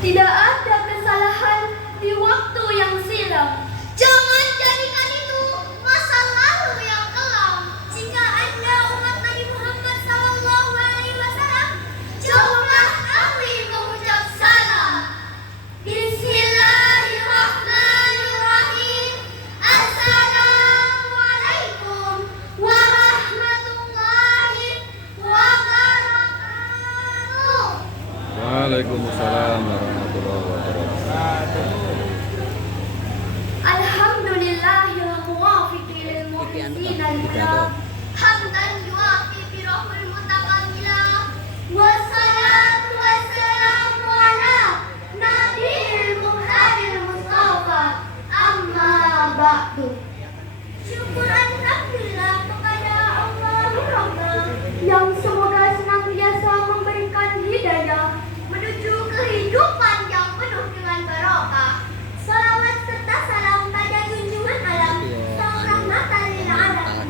Tidak ada kesalahan di waktu yang silam. Jangan jadikan itu masa lalu yang kelam. Jika Anda umat Nabi Muhammad SAW, jauhlah kami mengucap salam. Bismillahirrahmanirrahim. Assalamualaikum warahmatullahi wabarakatuh. Waalaikumsalam warahmatullahi wabarakatuh. Alhamdulillahil muwafiqi lil muhsinin al-huda. Hamdan yuafi birahul mutaqabbila. Wassalatu wassalamu ala nabiyil muhammadil mustafa. Amma ba'du. Syukur alhamdulillah kepada Allah Rabb Yang semoga senantiasa memberikan hidayah menuju kehidupan yang penuh dengan barokah. Salawat serta salam pada junjungan alam sang rahmatan lil alamin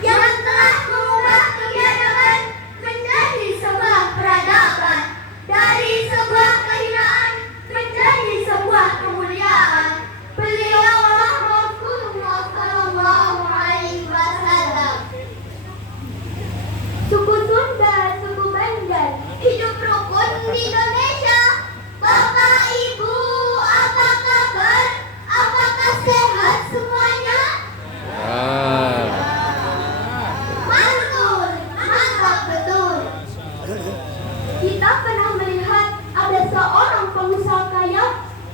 yang telah mengubah kebiadaban menjadi sebuah peradaban, dari sebuah kehinaan menjadi sebuah kemuliaan. Beliau Rasulullah sallallahu alaihi wasallam. suku Sunda, suku Banjar. Hidup rukun di Indonesia. Bapak Ibu, apa kabar? Apakah sehat semuanya? Mantul, mantap betul. Kita pernah melihat ada seorang pengusaha kaya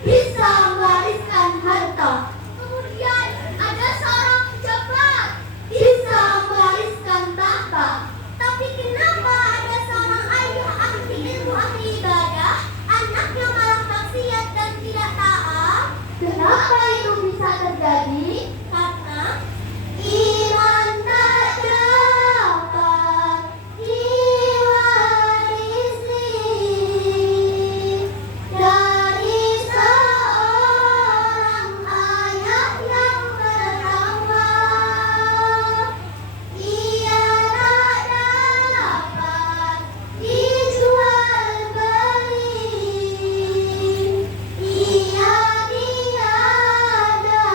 bisa mewariskan harta. Kemudian ada seorang pejabat Bisa mewariskan tahta. Tapi kenapa ada seorang ayah ahli ilmu, ahli ibadah, anaknya malah maksiat dan tidak taat? Kenapa itu bisa terjadi? Karena iman tak dapat diwarisi dari seorang ayah yang pertama. Ia tak dapat dijual beli. Ia tiada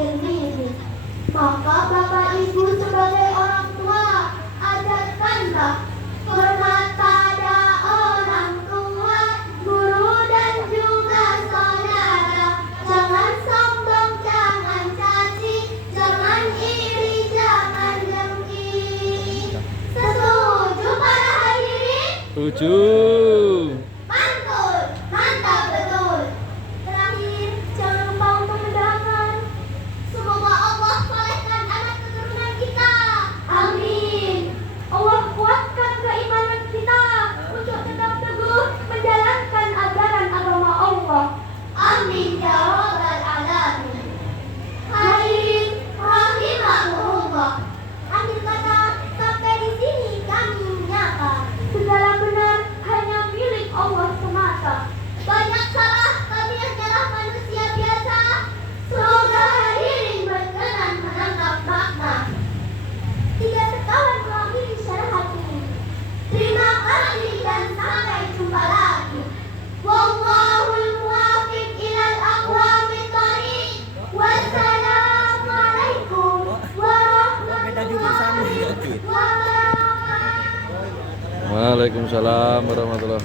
sendiri. Maka Bapak Ibu sebagai orang tua, ajarkanlah hormat pada orang tua, guru dan juga saudara. Jangan sombong, jangan caci, jangan iri, jangan dengki. Setuju para hadirin? Tujuh. Mantul, mantap betul. Terakhir, jangan lupa untuk mendoakan. Semoga Allah solehkan anak keturunan kita. Amin. Allah kuatkan keimanan kita untuk tetap teguh menjalankan ajaran agama Allah. Amin ya rabbal alamin. Hadirin rahimakumullah. Akhir kata, sampai di sini kami menyapa. Segala benar hanya milik Allah semata. Banyak salah, kami hanyalah manusia biasa. Semoga hadirin berkenan menangkap makna. Tiga sekawan mengakhiri syarahan ini. Terima kasih dan sampai jumpa lagi. Wallahul muwaffiq ilal aqwamit thoriq. Wassalamualaikum warahmatullahi wabarakatuh. Waalaikumsalam warahmatullahi